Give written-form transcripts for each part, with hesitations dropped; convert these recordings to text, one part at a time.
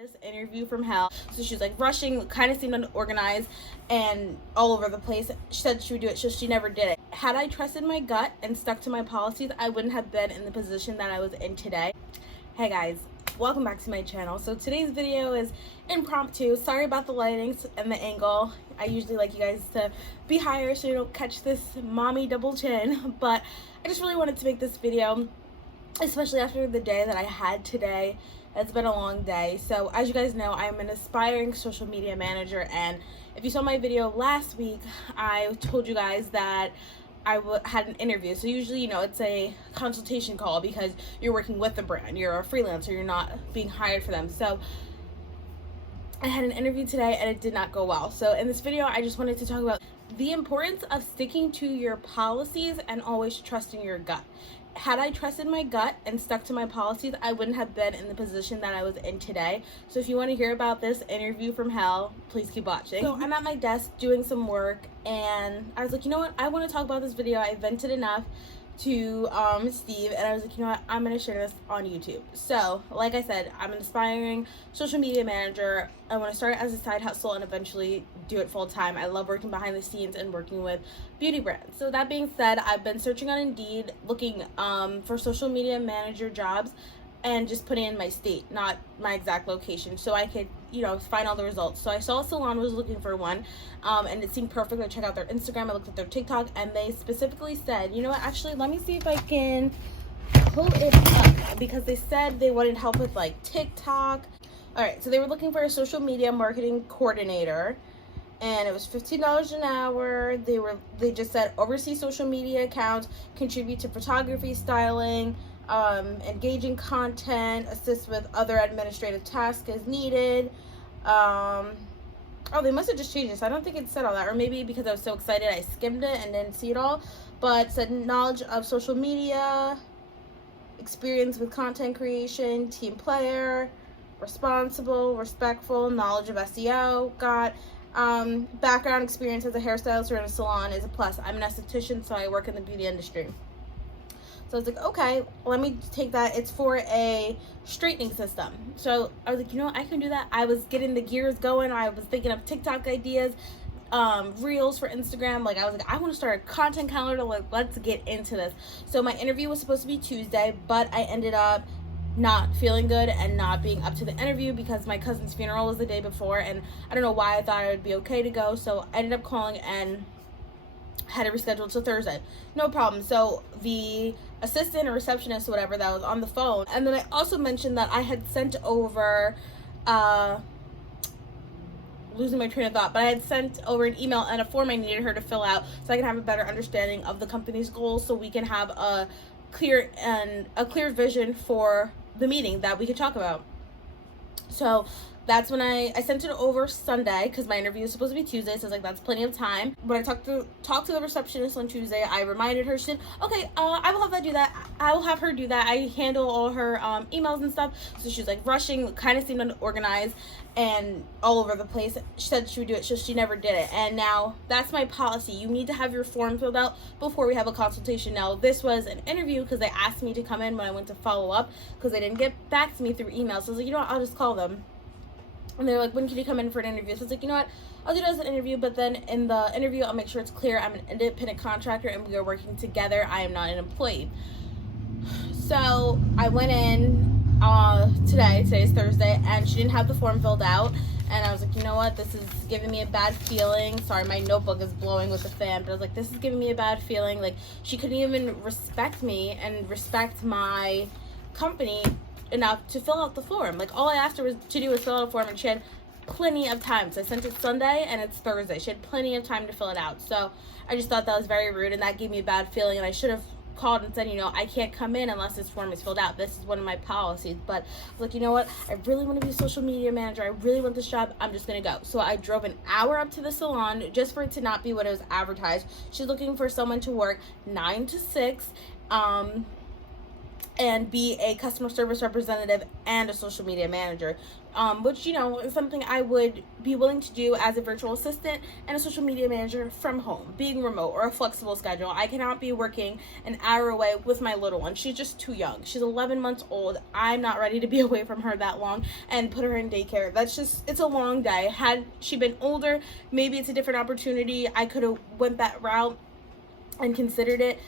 This interview from hell. So she was like rushing, kind of seemed unorganized and all over the place. She said she would do it, so she never did it. Had I trusted my gut and stuck to my policies, I wouldn't have been in the position that I was in today. Hey guys, welcome back to my channel. So today's video is impromptu. Sorry about the lighting and the angle. I usually like you guys to be higher so you don't catch this mommy double chin, but I just really wanted to make this video, especially after the day that I had today. It's been a long day. So as you guys know, I'm an aspiring social media manager, and if you saw my video last week, I told you guys that I had an interview. So usually, it's a consultation call because you're working with the brand. You're a freelancer. You're not being hired for them. So I had an interview today and it did not go well. So in this video, I just wanted to talk about the importance of sticking to your policies and always trusting your gut. Had I trusted my gut and stuck to my policies, I wouldn't have been in the position that I was in today. So if you want to hear about this interview from hell, please keep watching. So I'm at my desk doing some work, and I was like, you know what? I want to talk about this video. I vented enough to Steve, and I was like, you know what? I'm going to share this on YouTube. So like I said, I'm an aspiring social media manager. I want to start as a side hustle and eventually do it full time. I love working behind the scenes and working with beauty brands. So that being said, I've been searching on Indeed, looking for social media manager jobs, and just putting in my state, not my exact location, so I could, find all the results. So I saw a salon was looking for one, and it seemed perfect. I checked out their Instagram, I looked at their TikTok, and they specifically said, you know what, actually, let me see if I can pull it up, because they said they wanted help with like TikTok. All right, so they were looking for a social media marketing coordinator, and it was $15 an hour. They just said oversee social media accounts, contribute to photography, styling, engaging content, assist with other administrative tasks as needed. Oh, they must have just changed this. I don't think it said all that, or maybe because I was so excited I skimmed it and didn't see it all. But it said knowledge of social media, experience with content creation, team player, responsible, respectful, knowledge of SEO. Got background experience as a hairstylist or in a salon is a plus. I'm an esthetician, so I work in the beauty industry. So I was like, okay, let me take that. It's for a straightening system. So I was like, I can do that. I was getting the gears going. I was thinking of TikTok ideas, reels for Instagram. I was like, I want to start a content calendar. Let's get into this. So my interview was supposed to be Tuesday, but I ended up not feeling good and not being up to the interview because my cousin's funeral was the day before, and I don't know why I thought I would be okay to go. So I ended up calling and had it rescheduled to Thursday. No problem. So the assistant or receptionist or whatever that was on the phone, and then I also mentioned that I had sent over losing my train of thought, but I had sent over an email and a form I needed her to fill out so I can have a better understanding of the company's goals, so we can have a clear vision for the meeting that we could talk about. So that's when I sent it over Sunday, because my interview was supposed to be Tuesday, so I was like, that's plenty of time. When I talked to the receptionist on Tuesday, I reminded her. She said, okay, I will have her do that. I handle all her emails and stuff. So she was like rushing, kind of seemed unorganized and all over the place. She said she would do it, so she never did it. And now that's my policy. You need to have your form filled out before we have a consultation. Now this was an interview because they asked me to come in when I went to follow up, because they didn't get back to me through email. So I was like, I'll just call them. And they're like, when can you come in for an interview? So I was like, you know what, I'll do it as an interview, but then in the interview, I'll make sure it's clear I'm an independent contractor and we are working together. I am not an employee. So I went in today's Thursday, and she didn't have the form filled out. And I was like, you know what, this is giving me a bad feeling. Sorry, my notebook is blowing with the fan, but I was like, this is giving me a bad feeling. Like, she couldn't even respect me and respect my company enough to fill out the form. Like, all I asked her to do was fill out a form, and she had plenty of time. So I sent it Sunday and it's Thursday. She had plenty of time to fill it out. So I just thought that was very rude, and that gave me a bad feeling, and I should have called and said, I can't come in unless this form is filled out. This is one of my policies. But I was like, you know what, I really want to be a social media manager. I really want this job. I'm just gonna go. So I drove an hour up to the salon just for it to not be what it was advertised. She's looking for someone to work 9 to 6. and be a customer service representative and a social media manager, which, you know, is something I would be willing to do as a virtual assistant and a social media manager from home, being remote or a flexible schedule. I cannot be working an hour away with my little one. She's just too young. She's 11 months old. I'm not ready to be away from her that long and put her in daycare. That's just, it's a long day. Had she been older, maybe it's a different opportunity. I could have went that route and considered it,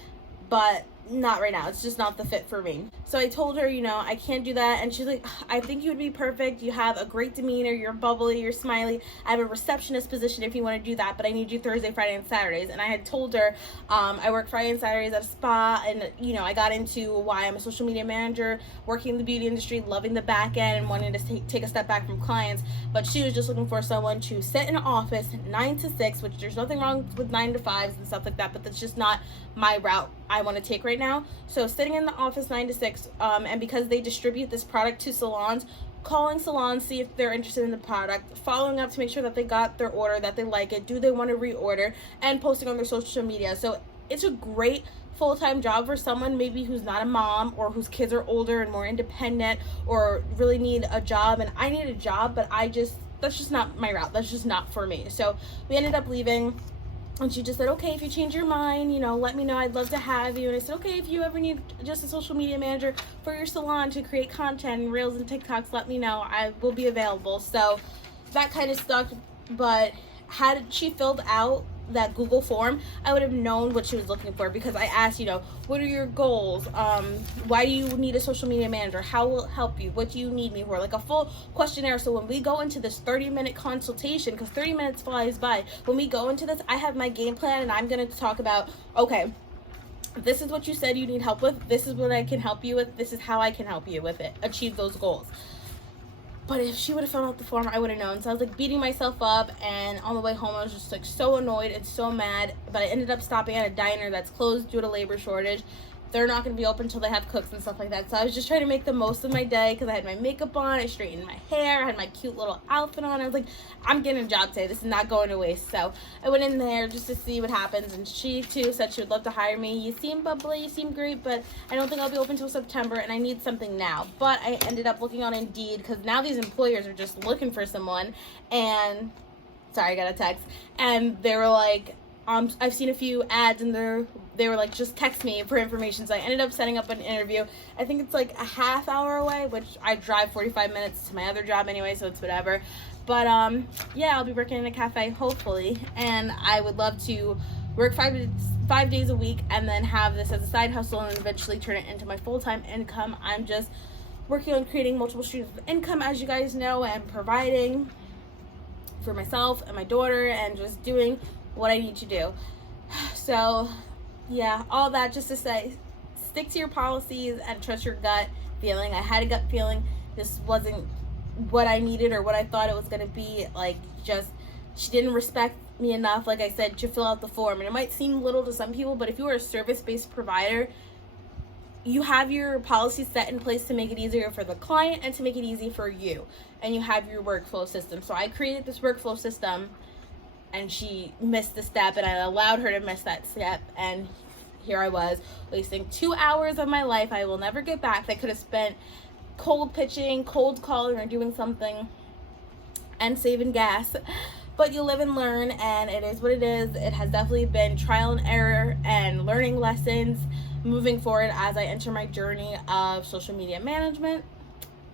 but not right now. It's just not the fit for me. So I told her, you know, I can't do that. And she's like, I think you would be perfect. You have a great demeanor. You're bubbly. You're smiley. I have a receptionist position if you want to do that, but I need you Thursday, Friday, and Saturdays. And I had told her I work Friday and Saturdays at a spa. And, you know, I got into why I'm a social media manager, working in the beauty industry, loving the back end, and wanting to take a step back from clients. But she was just looking for someone to sit in an office 9 to 6, which there's nothing wrong with 9 to 5s and stuff like that, but that's just not my route I want to take right now. So sitting in the office 9 to 6, and because they distribute this product to salons, calling salons, see if they're interested in the product, following up to make sure that they got their order, that they like it, do they want to reorder, and posting on their social media. So it's a great full-time job for someone maybe who's not a mom, or whose kids are older and more independent, or really need a job. And I need a job, but that's just not my route. That's just not for me. So we ended up leaving. And she just said, okay, if you change your mind, you know, let me know. I'd love to have you. And I said, okay, if you ever need just a social media manager for your salon to create content and reels and TikToks, let me know. I will be available. So that kind of stuck. But had she filled out that Google form, I would have known what she was looking for, because I asked, you know, what are your goals? Why do you need a social media manager? How will it help you? What do you need me for? Like a full questionnaire. So when we go into this 30-minute consultation, because 30 minutes flies by, when we go into this, I have my game plan, and I'm going to talk about, okay, this is what you said you need help with. This is what I can help you with. This is how I can help you with it. Achieve those goals. But if she would have filled out the form, I would have known. So I was like beating myself up, and on the way home I was just like so annoyed and so mad. But I ended up stopping at a diner that's closed due to labor shortage. They're not going to be open until they have cooks and stuff like that. So I was just trying to make the most of my day, because I had my makeup on, I straightened my hair, I had my cute little outfit on. I was like, I'm getting a job today. This is not going to waste. So I went in there just to see what happens. And she too said she would love to hire me. You seem bubbly, you seem great, but I don't think I'll be open until September, and I need something now. But I ended up looking on Indeed, because now these employers are just looking for someone. And sorry, I got a text. And they were like, I've seen a few ads, and they were like, just text me for information. So I ended up setting up an interview. I think it's like a half hour away, which I drive 45 minutes to my other job anyway, so it's whatever. But yeah, I'll be working in a cafe hopefully, and I would love to work 5 days a week, and then have this as a side hustle, and eventually turn it into my full-time income. I'm just working on creating multiple streams of income, as you guys know, and providing for myself and my daughter, and just doing what I need to do. So yeah, all that just to say, stick to your policies and trust your gut feeling. I had a gut feeling this wasn't what I needed or what I thought it was going to be. Like, just, she didn't respect me enough, like I said, to fill out the form. And it might seem little to some people, but if you are a service-based provider, you have your policies set in place to make it easier for the client and to make it easy for you. And you have your workflow system. So I created this workflow system, and she missed the step, and I allowed her to miss that step, and here I was wasting 2 hours of my life I will never get back that I could have spent cold pitching, cold calling, or doing something, and saving gas. But you live and learn, and it is what it is. It has definitely been trial and error and learning lessons moving forward as I enter my journey of social media management.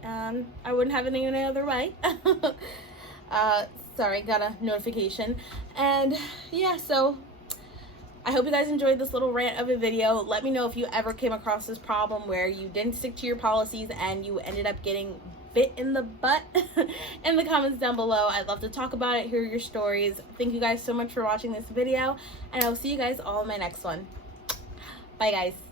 I wouldn't have it any other way. Sorry, got a notification. And yeah, so I hope you guys enjoyed this little rant of a video. Let me know if you ever came across this problem where you didn't stick to your policies and you ended up getting bit in the butt in the comments down below. I'd love to talk about it, hear your stories. Thank you guys so much for watching this video, and I will see you guys all in my next one. Bye guys.